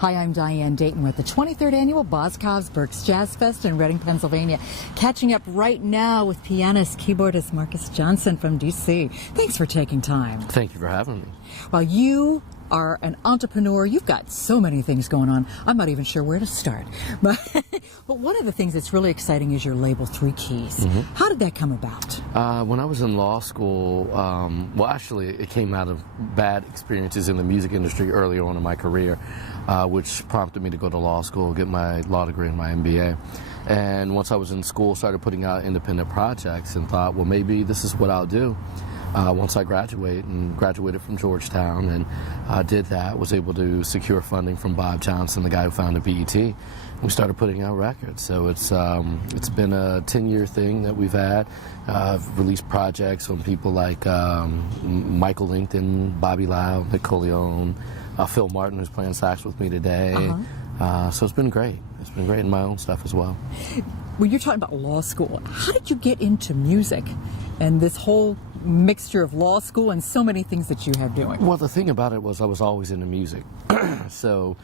Hi, I'm Diane. Dayton. We're at the 23rd Annual Berks Jazz Fest in Reading, Pennsylvania. Catching up right now with pianist, keyboardist Marcus Johnson from D.C. Thanks for taking time. Thank you for having me. Well, you are an entrepreneur. You've got so many things going on. I'm not even sure where to start. But one of the things that's really exciting is your label, 3 Keys. Mm-hmm. How did that come about? When I was in law school, well, actually, it came out of bad experiences in the music industry early on in my career, which prompted me to go to law school, get my law degree and my MBA. And once I was in school, started putting out independent projects and thought, well, maybe this is what I'll do. Once I graduated from Georgetown and did that, was able to secure funding from Bob Johnson, the guy who founded BET. We started putting out records. So it's been a 10-year thing that we've had. I've released projects on people like Michael Linton, Bobby Lau, Nick Coleone, Phil Martin, who's playing sax with me today. So it's been great. It's been great in my own stuff as well. When you're talking about law school, how did you get into music and this whole mixture of law school and so many things that you have doing? Well, the thing about it was I was always into music. So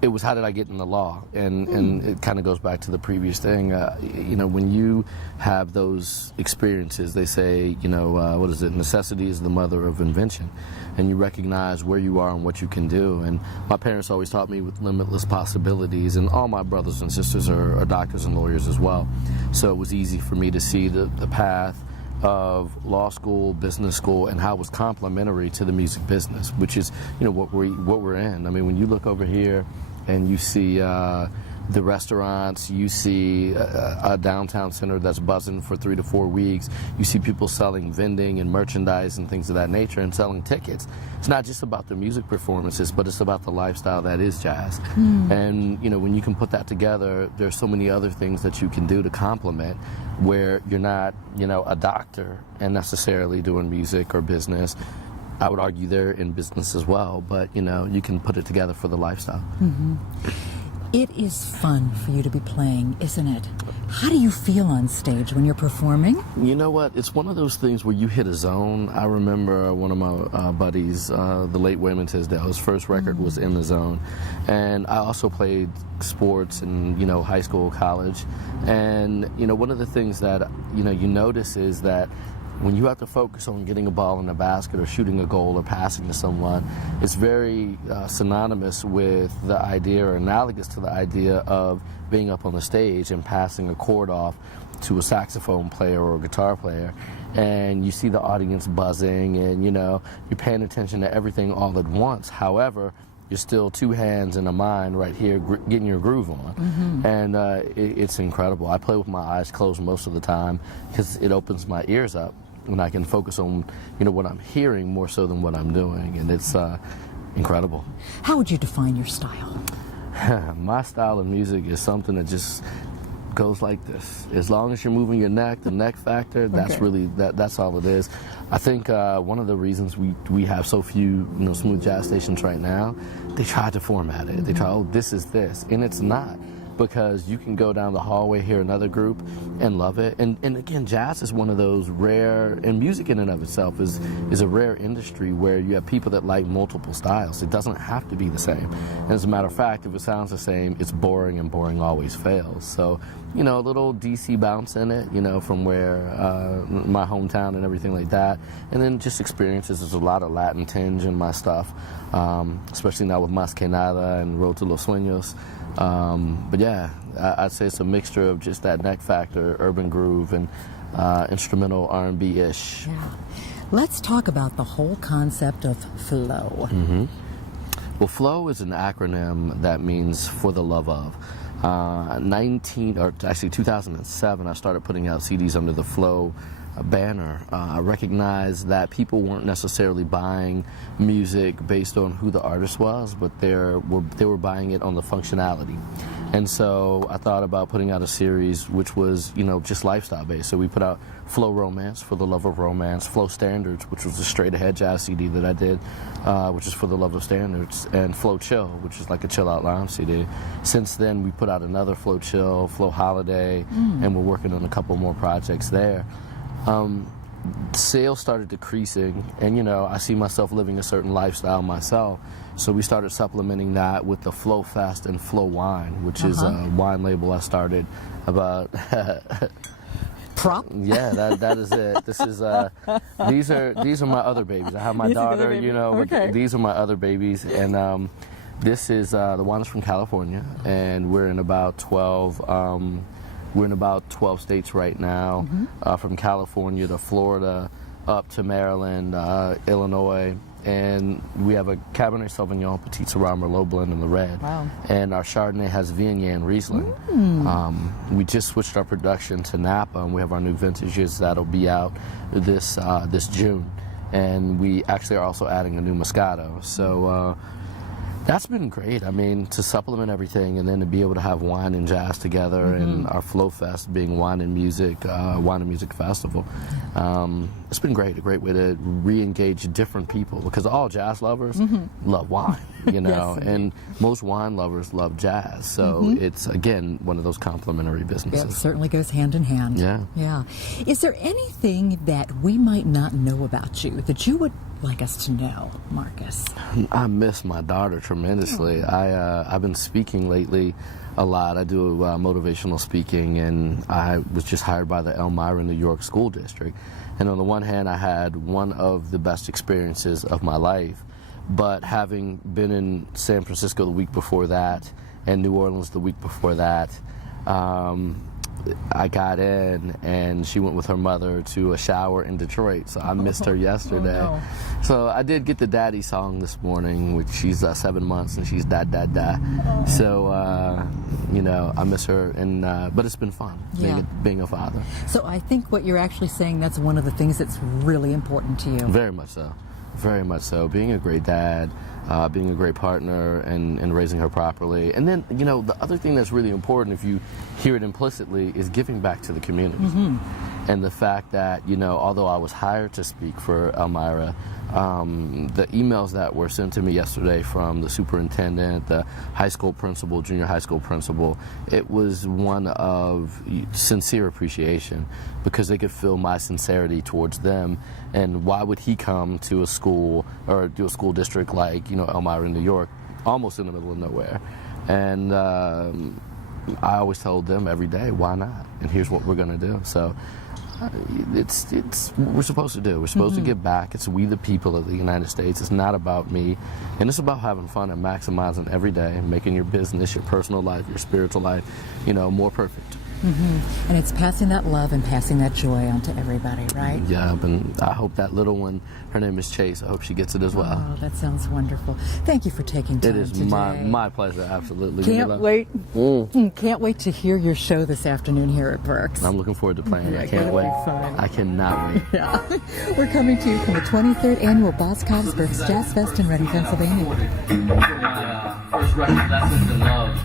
it was, how did I get into law? And it kind of goes back to the previous thing. You know, when you have those experiences, they say, you know, what is it? Necessity is the mother of invention. And you recognize where you are and what you can do. And my parents always taught me with limitless possibilities. And all my brothers and sisters are doctors and lawyers as well. So it was easy for me to see the path of law school, business school, and how it was complementary to the music business, which is, you know, what we're in. I mean, when you look over here and you see the restaurants, you see a downtown center that's buzzing for 3 to 4 weeks, you see people selling vending and merchandise and things of that nature and selling tickets. It's not just about the music performances, but it's about the lifestyle that is jazz. And, you know, when you can put that together, there's so many other things that you can do to complement, where you're not, you know, a doctor and necessarily doing music or business. I would argue they're in business as well, but, you know, you can put it together for the lifestyle. It is fun for you to be playing, isn't it? How do you feel on stage when you're performing? You know what? It's one of those things where you hit a zone. I remember one of my buddies, the late Wayman Tisdale, his first record was In the Zone. And I also played sports in, you know, high school, college. And, you know, one of the things that, you know, you notice is that when you have to focus on getting a ball in the basket or shooting a goal or passing to someone, it's very synonymous with the idea, or analogous to the idea, of being up on the stage and passing a chord off to a saxophone player or a guitar player. And you see the audience buzzing and, you know, you're paying attention to everything all at once. However, you're still 2 hands and a mind right here getting your groove on. And it's incredible. I play with my eyes closed most of the time because it opens my ears up when I can focus on, you know, what I'm hearing more so than what I'm doing, and it's incredible. How would you define your style? My style of music is something that just goes like this. As long as you're moving your neck, the neck factor, that's really, that's all it is. I think one of the reasons we have so few, you know, smooth jazz stations right now, they try to format it. They try, oh, this is this, and it's not. Because you can go down the hallway, hear another group, and love it. And again, jazz is one of those rare, and music in and of itself is a rare industry where you have people that like multiple styles. It doesn't have to be the same. And as a matter of fact, if it sounds the same, it's boring, and boring always fails. So, you know, a little DC bounce in it, you know, from where my hometown and everything like that. And then just experiences. There's a lot of Latin tinge in my stuff, especially now with Más Que Nada and Road to Los Sueños. But yeah, I'd say it's a mixture of just that neck factor, urban groove, and instrumental R&B-ish. Yeah. Let's talk about the whole concept of flow. Well, flow is an acronym that means for the love of. 2007, I started putting out CDs under the Flow banner. I recognized that people weren't necessarily buying music based on who the artist was, but they were buying it on the functionality. And so I thought about putting out a series which was, you know, just lifestyle based. So we put out Flow Romance, for the love of romance, Flow Standards, which was a straight ahead jazz CD that I did, which is for the love of standards, and Flow Chill, which is like a chill out lounge CD. Since then, we put out another Flow Chill, Flow Holiday, and we're working on a couple more projects there. sales started decreasing, and I see myself living a certain lifestyle myself, so we started supplementing that with the Flow Fest and Flow Wine, which is a wine label I started about prop. Yeah, that is it. This is these are my other babies. I have my daughter, Okay. but these are my other babies, and this is the wine is from California, and we're in about 12 states right now, from California to Florida, up to Maryland, Illinois, and we have a Cabernet Sauvignon, Petit Syrah, Merlot blend in the red. Wow. And our Chardonnay has Viognier Riesling. We just switched our production to Napa, and we have our new vintages that'll be out this June. And we actually are also adding a new Moscato. So that's been great. I mean, to supplement everything, and then to be able to have wine and jazz together, and our Flow Fest being wine and music festival. It's been great. A great way to re-engage different people, because all jazz lovers love wine, Yes, and most wine lovers love jazz. So it's, again, one of those complementary It businesses. certainly goes hand in hand. Yeah. Is there anything that we might not know about you that you would like us to know, Marcus? I miss my daughter tremendously. I've been speaking lately a lot. I do motivational speaking, and I was just hired by the Elmira, New York School District. And on the one hand, I had one of the best experiences of my life, but having been in San Francisco the week before that and New Orleans the week before that, I got in, and she went with her mother to a shower in Detroit, so I missed her yesterday. Oh, no. So I did get the daddy song this morning, which she's 7 months, and she's da. So, I miss her, and but it's been fun being a father. So I think what you're actually saying, that's one of the things that's really important to you. Very much so. Very much so. Being a great dad, being a great partner, and raising her properly. And then, the other thing that's really important, if you hear it implicitly, is giving back to the community. And the fact that, although I was hired to speak for Elmira, the emails that were sent to me yesterday from the superintendent, the high school principal, junior high school principal, it was one of sincere appreciation, because they could feel my sincerity towards them. And why would he come to a school or do a school district like, Elmira, New York, almost in the middle of nowhere? And I always told them every day, why not? And here's what we're going to do. So it's what we're supposed to do. We're supposed to give back. It's we the people of the United States. It's not about me. And it's about having fun and maximizing every day and making your business, your personal life, your spiritual life, more perfect. And it's passing that love and passing that joy on to everybody, right? Yeah, and I hope that little one, her name is Chase, I hope she gets it as well. Oh, that sounds wonderful. Thank you for taking time It is today. my pleasure, absolutely. Can't wait. Can't wait to hear your show this afternoon here at Berks. I'm looking forward to playing. I can't it'll wait. be fun. I cannot wait. Yeah. We're coming to you from the 23rd Annual Berks Jazz Fest in Reading, Pennsylvania. First record, Lessons in Love.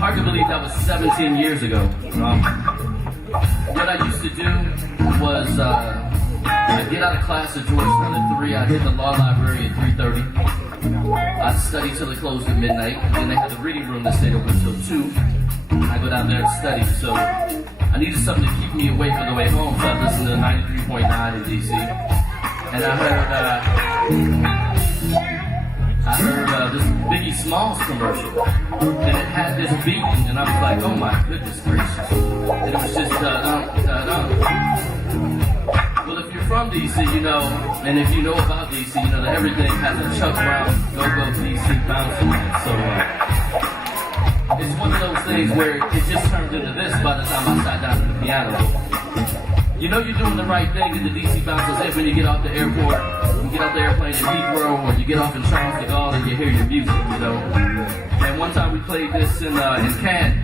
Hard to believe that was 17 years ago. What I used to do was I'd get out of class at Georgetown at 3. I'd hit the law library at 3:30. I'd study till it closed at midnight. And they had a reading room that stayed open till 2. And I go down there and study. So I needed something to keep me awake on the way home. So I listened to 93.9 in D.C. And I heard this Biggie Smalls commercial, and it had this beat, and I was like, oh my goodness gracious. And it was just, Well, if you're from DC, and if you know about DC, that everything has a Chuck Brown, Go-Go DC bounce in it. So, it's one of those things where it just turned into this by the time I sat down at the piano. You're doing the right thing in the DC bounces when you get off the airport, you get off the airplane in Heathrow, or you get off in Charles de Gaulle and you hear your music, And one time we played this in Cannes,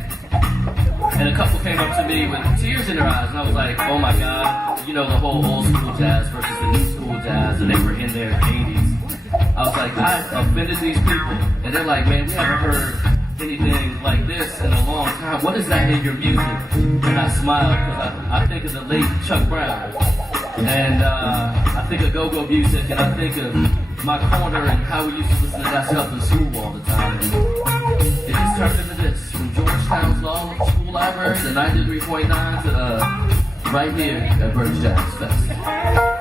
and a couple came up to me with tears in their eyes, and I was like, oh my God, the whole old school jazz versus the new school jazz, and they were in their 80s. I was like, I offended these people, and they're like, man, we haven't heard anything like this in a long time. What is that in your music? And I smiled because I think of the late Chuck Brown, and I think of go-go music, and I think of my corner and how we used to listen to that stuff in school all the time. And it just turned into this, from Georgetown's Law School Library to 93.9 to right here at Berks Jazz Fest.